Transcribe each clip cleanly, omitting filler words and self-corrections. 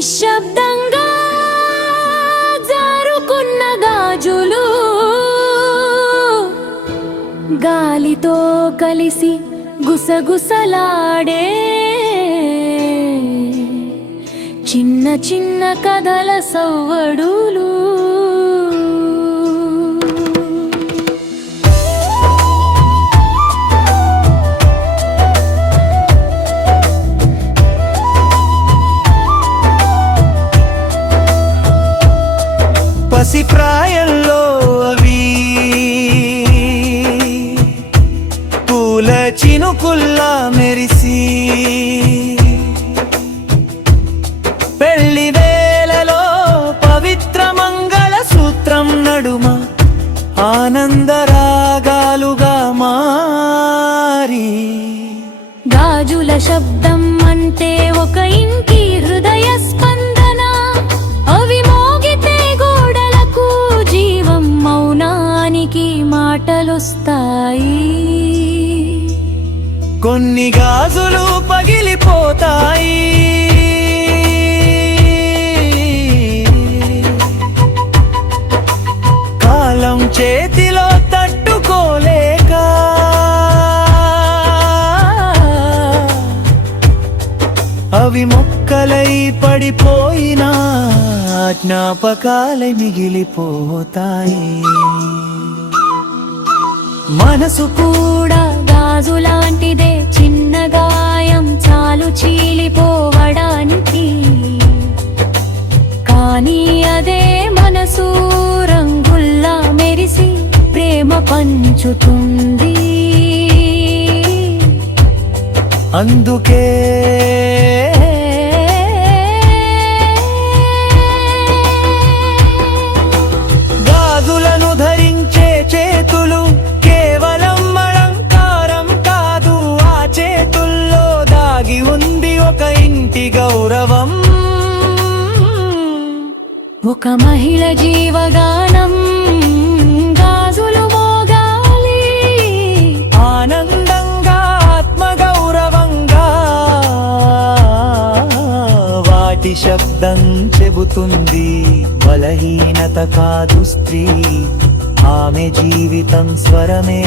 నిశ్శబ్దంగా జారుకున్న గాజులు గాలితో కలిసి గుసగుసలాడే చిన్న చిన్న కథల సవ్వడులు. పసి ప్రాయంలో అవి పూల చినుకుల్లా మెరిసి పెళ్లి వేళలో పవిత్ర మంగళ సూత్రం నడుమ ఆనందరాగాలుగా మారి గాజుల శబ్దం అంటే ఒక ఇంటి హృదయ స్పందన. అవి మోగితే గోడలకు జీవం, మౌనానికి మాటలొస్తాయి. కొన్ని గాజులు పగిలిపోతాయి, కాలం చేతిలో తట్టుకోలేక అవి మొక్కలై పడిపోయిన జ్ఞాపకాలై మిగిలిపోతాయి. మనసు కూడా గాజు లాంటిదే, చిన్న గాయం చాలు చీలిపోవడానికి. కానీ అదే మనసు రంగుల్లా మెరిసి ప్రేమ పంచుతుంది. అందుకే గాజులను ధరించే చేతులు కేవలం అలంకారం కాదు, ఆ చేతుల్లో దాగి ఉంది ఒక ఇంటి గౌరవం. ఒక మహిళ జీవగానం, గాజులు మోగాలి ఆనందంగా, ఆత్మగౌరవంగా. వాటి శబ్దం చెబుతుంది బలహీనత కాదు స్త్రీ, ఆమె జీవితం స్వరమే.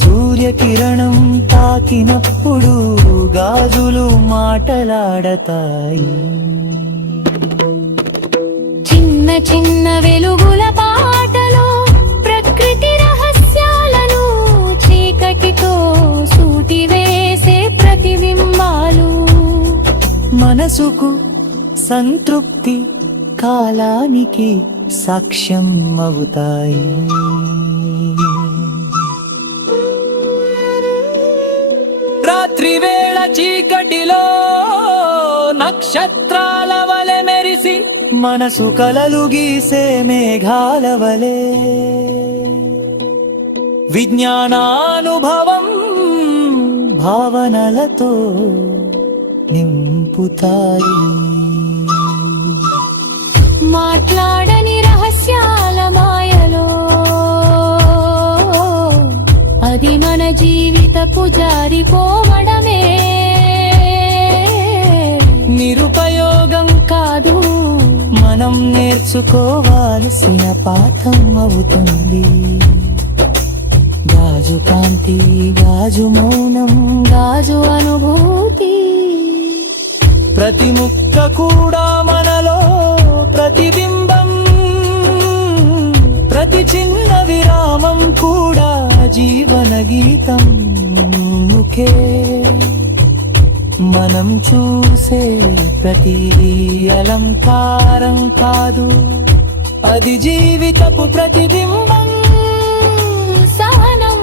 సూర్యకిరణం తాకినప్పుడు గాజులు మాటలాడతాయి. చిన్న చిన్న వెలుగుల పాటలో ప్రకృతి రహస్యాలను చీకటితో సూటివేసే ప్రతిబింబాలు. మనసుకు సంతృప్తి, కాలానికి సాక్ష్యం అవుతాయి. రాత్రి వేళ చీకటిలో నక్షత్రాల వలె మెరిసి మనసు కలలు గీసే మేఘాల వలె విజ్ఞానానుభవం భావనలతో నింపుతాయి. మాట్లాడని రహస్యాల మాయలో అది మన జీవితపు జారిపోవడమే. నిరుపయోగం కాదు, మనం నేర్చుకోవాల్సిన పాఠం అవుతుంది. గాజు కాంతి, గాజు మౌనం, గాజు అనుభూతి. ప్రతి ముక్క కూడా మనలో ప్రతిబింబం, ప్రతి చిన్న విరామం కూడా జీవన గీతం. ముఖే మనం చూసే ప్రతిదీ అలంకారం కాదు, అది జీవితపు ప్రతిబింబం. సహనం,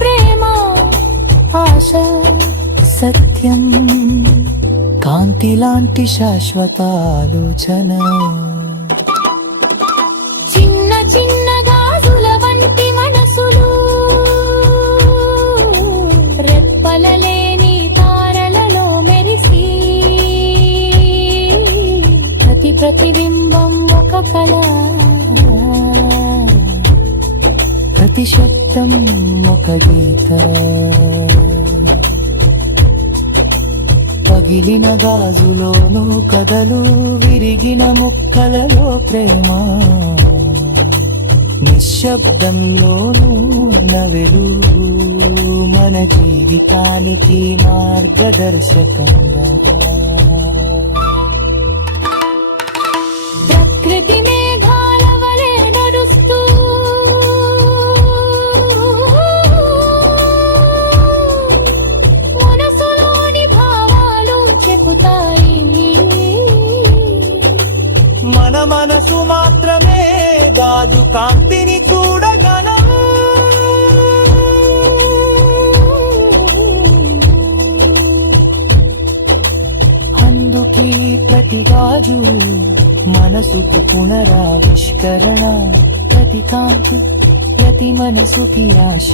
ప్రేమ, ఆశ, సత్యం, కాంతి లాంటి శాశ్వత ఆలోచన. చిన్న చిన్న గాజుల వంటి మనసులు, రెప్పలలేని తారలలో మెరిసి ప్రతి ప్రతిబింబం ఒక కళ, ప్రతి శబ్దం ఒక గీత. పగిలిన గాజులోను కథలు, విరిగిన ముక్కలలో ప్రేమ, నిశ్శబ్దంలోనూ నవెలు మన జీవితానికి మార్గదర్శకంగా. ప్రకృతి మేఘాల వలె నడుస్తూ మనసులోని భావాలు చెబుతాయి. మన మనసు మాత్రమే గాజు కాంతిని చూడగలం. అందుకే ప్రతి గాజు మనసుకు పునరావిష్కరణ, ప్రతి కాంతి ప్రతి మనసుకి ఆశ.